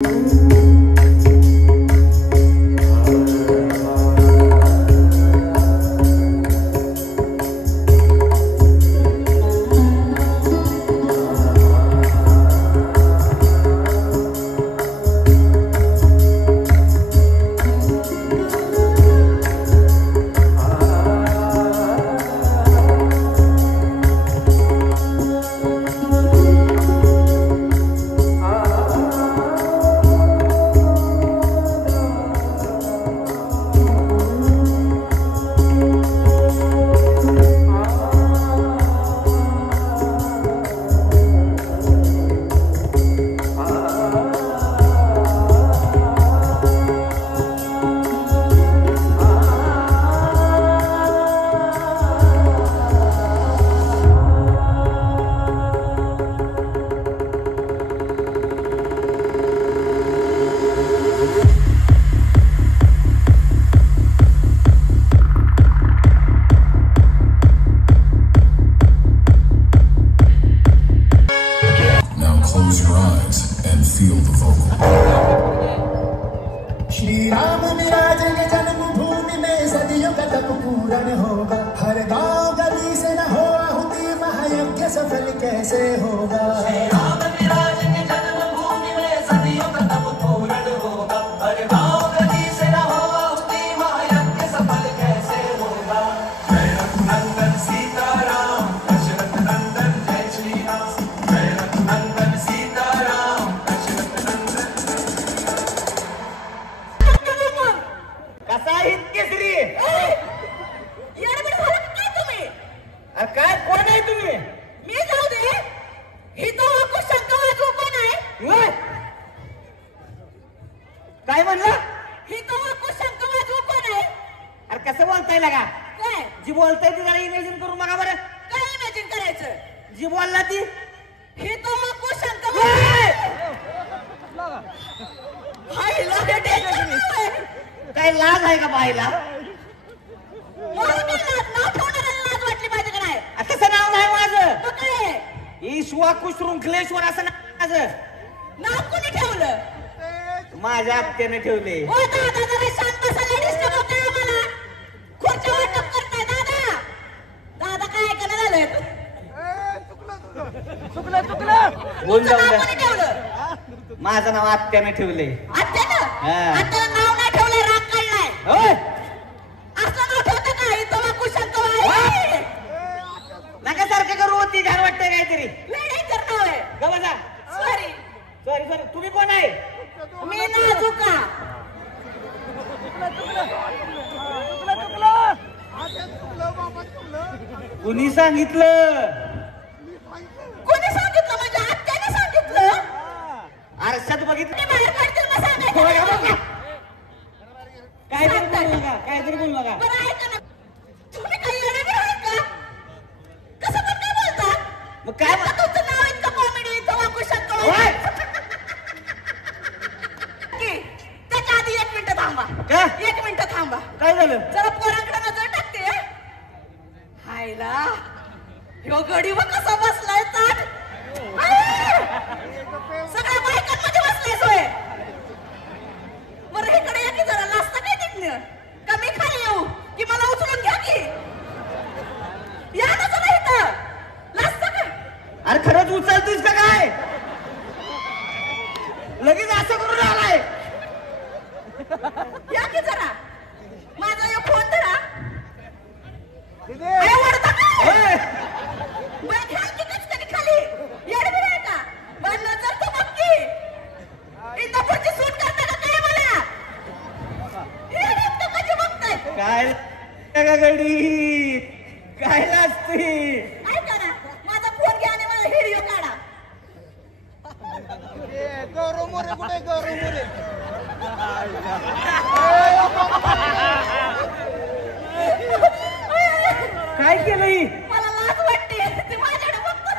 Close your eyes and feel the vocal. Shri Ram विराजेंगे जन्मभूमि में, सदियों का तप पूर्ण होगा। हर गांव गली से न हो आहुति, महायज्ञ सफल कैसे होगा। श्री राम विराजेंगे जन्मभूमि में, सदियों का तप पूर्ण होगा। हर गांव गली से न हो आहुति, महायज्ञ सफल कैसे होगा। जय रघुनंदन सीताराम, दशरथ नंदन जय श्री राम। जय रघुनंदन सीताराम, दशरथ नंदन। कसा केसरी काय तुम्ही? काय कोण आहे तुम्ही? मी जाऊ दे, ही तो शंकर वाजवू कोण आहे? काय म्हणलं? ही तो शंकर वाजवू कोण आहे? अरे कसं बोलताय लगा? काय जी बोलताय ती जरा इमॅजिन करून बघा बरं. काय इमॅजिन करायचं? जी बोलला ती ही तो शंकर काय लाज आहे का बाईला? लाज वाटली पाहिजे का नाही? कसं नाव नाही माझं? मग काय ईश्वा कुशृंखलेश्वर असं नाव माझं. नाव कोणी ठेवलं? माझ्या आत्याने ठेवले. ओ दादा जरा शांत बसायला डिस्टर्ब होतंय आम्हाला. खुर्च्या वाटप करताय दादा. दादा काय ऐकायला झालंय? बोल जाऊ नाव द्या. कोणी ठेवलं? माझं नाव आत्याने ठेवले. आत्यानं? हा. आत्यानं नाव नाही ठेवलंय, राग काढलाय. होय असं नाव ठेवतं का? ही तो शंकर आहे. नका सारखं करू होती, घाण वाटतंय काहीतरी. वेळेकर नाव आहे. ग बसा. Sorry sorry sorry. तुम्ही कोण आहे? मी नाजुका. कुणी सांगितलं? कोणी सांगितलं? म्हणजे आत्याने सांगितलं. आरशात बघितलं. ते बाहेर काढतील मग सांगायचं. काहीतरी बोलू नका, काहीतरी बोलू नका. बरं ऐका ना, तुम्ही काही येणं आहे का? कसं पण काय बोलता? मग काय आता तुमचं नाव इतकं कॉमेडी, तो शंकर होय? त्याच्या आधी 1 मिनिट थांबा. का? 1 मिनिट थांबा. काय झालं? जरा पोरांकडे नजर टाकते. हायला ह्यो गडी व कसा बसलाय ताट. सगळ्या बायकांमध्ये बसलाय सोय. बरं इकडे या की जरा. लाजता काय तिथनं? कमी खाली येऊ की मला उचलून घ्या की? या ना जरा इथं. लाजता का? अरे खरंच उचलतोस का काय? लगेच असं करून आलाय. या की जरा. माझा एक फोन धरा. काय ओरडता का? होय. बरं घ्या की कचकनी खाली. येडबीड आहे का? बरं नजर तर बघ की. इथं पुढची सूट करता का काय मला? इथं कशी बघताय? काय का गडी? काय लाजते? काय करा? माझा फोन घ्या आणि मला व्हिडिओ काढा. गौरव मोरे कुठे? गौरव मोरे काय केलंय? मला लाज वाटते. ते माझ्याकडे बघतात.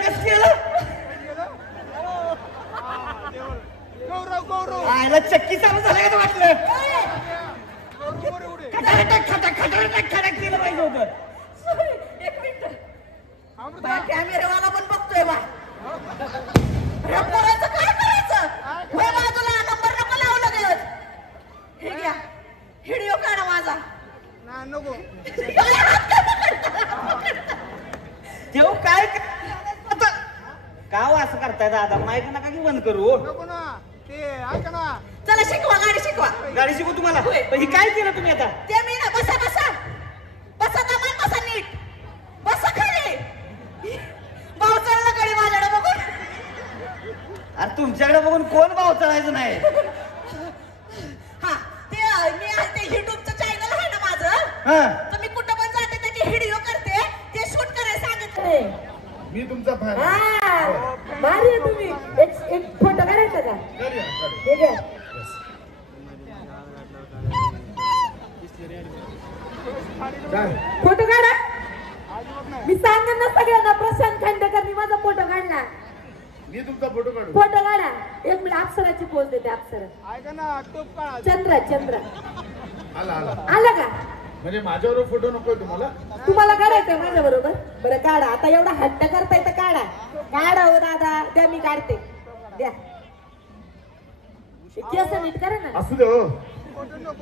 कस केलं? गौरव गौरव आयला चक्की चालू झालं का वाटलं? गौरव मोरे उडे खटाखट खटाखट खटाखट केलं पाहिजे होतं. Sorry, 1 minute. तेव्हा काय काव असं करताय दादा माईक नका की बंद करू नको ना ते ऐका ना चला शिकवा गाडी शिकवा गाडी शिकू तुम्हाला होय. पण ही काय केलं तुम्ही आता ते मी ना बसा बसा बसा दमान बसा नीट बसा खाली भाऊ चढला गाडी माझ्याकडे बघून अरे तुमच्याकडे बघून कोण भाव चढायचं नाही हा ते मी आज ते युट्यूबचं चॅनल आहे ना माझं हा तर मी कुठं पण जाते त्याची व्हिडिओ करते ते शूट करायला सांगितले मी तुमचा फॅन भारी आहे तुम्ही एक फोटो काढायचा का ठीक आहे फोटो काढा मी सांगेन ना सगळ्यांना प्रशांत खांडेकरनी माझा फोटो काढला मी तुमचा फोटो काढू फोटो काढा एक मिनिट अप्सराची पोच देते अप्सरा ऐका ना टोप काढा चंद्र चंद्र आला आला आलं का म्हणजे माझ्यावर फोटो नकोय तुम्हाला तुम्हाला काढायचं माझ्या बरोबर बरं काढा आता एवढा हट्ट करताय तर काढा काढा हो दादा द्या मी काढते द्या केस नीट करा ना असू दे हो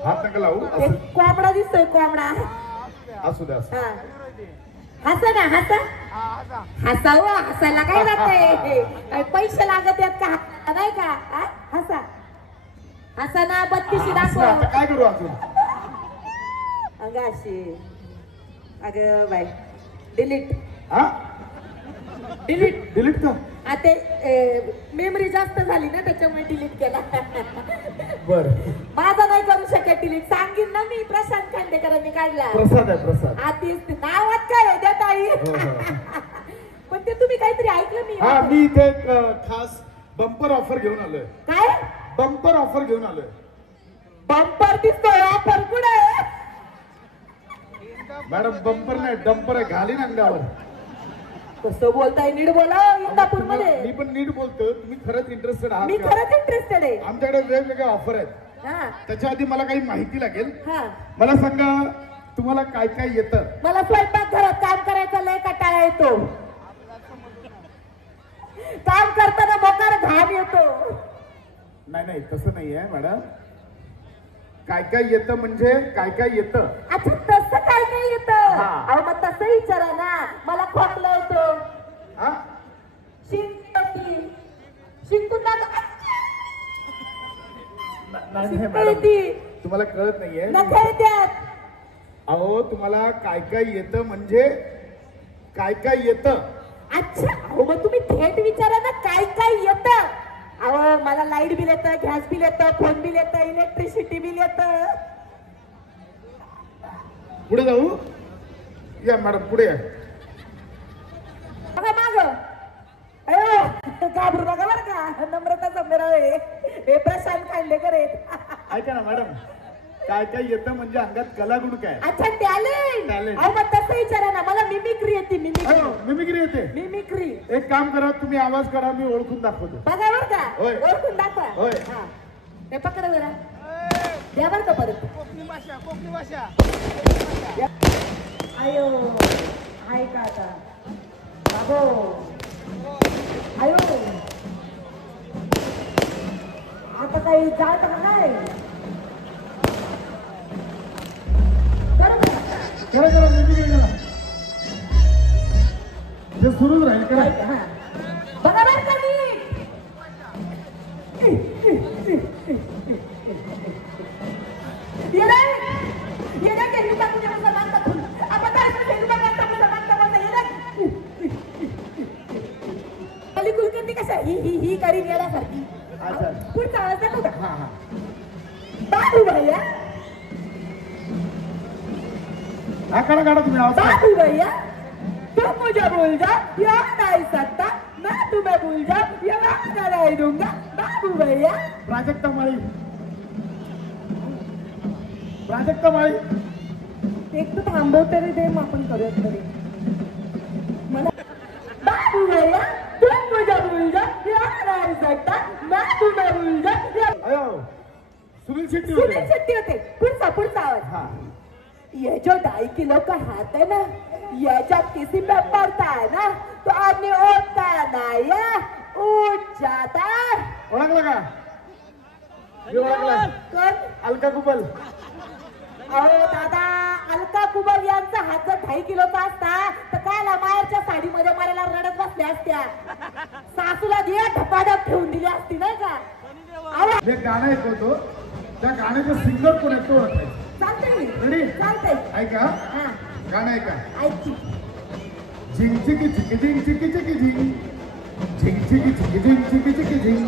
हात नका लावू एक कोंबडा दिसतोय कोंबडा असू दे असू हा हसा ना हसा हसावं हसायला काय लागतंय काय पैसे लागत आहेत का नाही का हा? हसा हसा ना बत्तीशी असू दे, आता दाखव काय करू अजून अंगाशी अगं बाय डिलीट हा डिलीट डिलीट का आता मेमरी जास्त झाली ना त्याच्यामुळे डिलीट केला बर माझा नाही करू शकत डिलीट सांगीन ना मी प्रशांत खांडेकरांनी काढला प्रसाद आहे प्रसाद आतीच नावात काय आहे त्या ताई हो, हो. पण ते तुम्ही काहीतरी ऐकलं हा मी मी इथे एक खास बंपर ऑफर घेऊन आलोय काय बंपर ऑफर घेऊन आलोय बंपर दिसतोय ऑफर कुठे मॅडम बंपर नाही डंपर आहे घालीन अंगावर कसं बोलताय नीट बोला इंदापूर मध्ये मी पण नीट बोलतो तुम्ही खरंच इंटरेस्टेड मी आहात का? खरंच इंटरेस्टेड आहे आमच्याकडे वेगवेगळ्या ऑफर आहेत हा त्याच्या आधी मला काही माहिती लागेल हा मला सांगा तुम्हाला काय काय येतं मला स्वयंपाक घरात काम करायचा लय कंटाळा येतो काम करताना मोकार घाम येतो नाही नाही तसं नाही आहे मॅडम काय काय येतं म्हणजे काय काय येतं अच्छा तसं काय नाही येतं हा. अहो मग तसं विचारा ना मला खोकला येतो हा शिंक येते शिंकून नाही मॅडम येते तुम्हाला कळत नाहीये नका येत्यात अहो तुम्हाला काय काय येतं म्हणजे काय काय येतं अच्छा अहो मग तुम्ही थेट विचारा ना काय काय येतं अहो मला लाईट बिल येतं गॅस बिल येतं फोन बिल येतं इलेक्ट्रिसिटी बिल येतं पुढे जाऊ या मॅडम पुढे या बघा माग अयो घाबरू नका बरं का नम्रता संभेराव हे प्रशांत खांडेकर आहेत ऐका ना मॅडम काय काय येतं म्हणजे अंगात कलागुण काय अच्छा टॅलेंट Talent. अहो मग तसं विचारा ना मला मिमिक्री येते मिमिक्री हो, मिमिक्री येते मिमिक्री एक काम करा तुम्ही आवाज करा मी ओळखून दाखवतो बघा बरं का होय. ओळखून दाखवा होय. हा ते पकडा जरा द्या बरं का परत कोकणी भाषा आयो आहे का आता बाबो आयो आता काही जात का नाही करा करा मिमिक्री करा हे सुरूच राहील करा हा. बघा बरं का नीट. ये रे. ये रे, ते रुपा तुझ्या हातात मागता फुल. आपण जायचं ते रुपा मागता, ये रे. खाली कुलकर्णी कशा ही करीन येण्यासारखी अच्छा पुढचा आवाज दाखव का हा हा बाबू भैया हा करा काढा तुम्ही आवाज करा. बाबू भैया तुम मुझे भूल जा या नहीं सकता मैं तुम्हें भूल जा ये वादा नहीं दूंगा बाबू भैया प्राजक्ता माळी प्राजक्ता माळी एक तर थांबवते रे ते मग आपण करूयात तरी मला बाबू भैया तुम मुझे भूल जा या नहीं सकता मैं तुम्हें भूल जा अयो सुनील शेट्टी होते सुनील शेट्टी होते पुढचा आवाज हा ये जो 2.5 किलो का हाथ है ना ये जब किसी पे पड़ता है ना तो आदमी उठता है ना या उठ जाता है ओळखला का मी ओळखला कोण अलका कुबल अहो दादा अलका कुबल यांचा हात जर 2.5 किलोचा असता तर कायला मायरच्या साडीमध्ये असत्या सासूला दिया धपाधप ठेवून दिली असती नाही का जे गाणं ऐकवतो त्या गाण्याचं सिंगर कोण आहे तो ओळखायचं. चालतंय Ready? चालतंय ऐका हा गाणं ऐका. ऐकची झिंग चिकी चिकी झिंग चिकी चिकी झिंग झिंग चिकी चिकी झिंग चिकी चिकी झिंग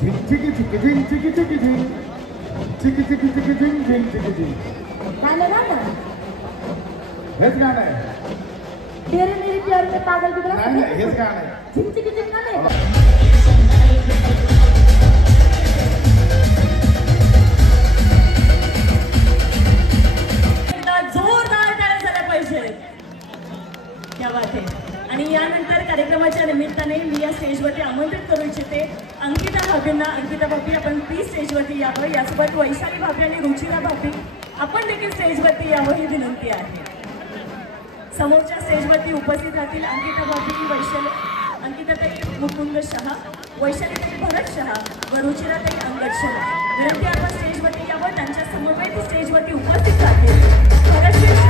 झिंग चिकी चिकी झिंग चिकी चिकी झिंग चिकी चिकी चिकी झिंग झिंग चिकी झिंग. गाणं ना हेच गाणं आहे. तेरे मेरे प्यार में पागल की तरह नाही नाही हेच गाणं आहे. झिंची की झिंगा नाही जोरदार टाळ्या झाल्या पाहिजे. क्या बात आहे. आणि यानंतर कार्यक्रमाच्या निमित्ताने मी या स्टेजवरती आमंत्रित करू इच्छिते अंकिता भाभींना. अंकिता भाभी आपण प्लीज स्टेजवरती यावं. यासोबत वैशाली भाभी आणि रुचिरा भाभी आपण देखील स्टेजवरती यावं ही विनंती आहे. समोरच्या स्टेजवरती उपस्थित राहतील अंकिता भाभी, अंकिताताई मुकुंद शहा, वैशालीताई भरत शहा व रुचिराताई अंगद शहा. विनंती आपण स्टेजवरती यावं. त्यांच्या समवेत स्टेजवरती उपस्थित राहतील.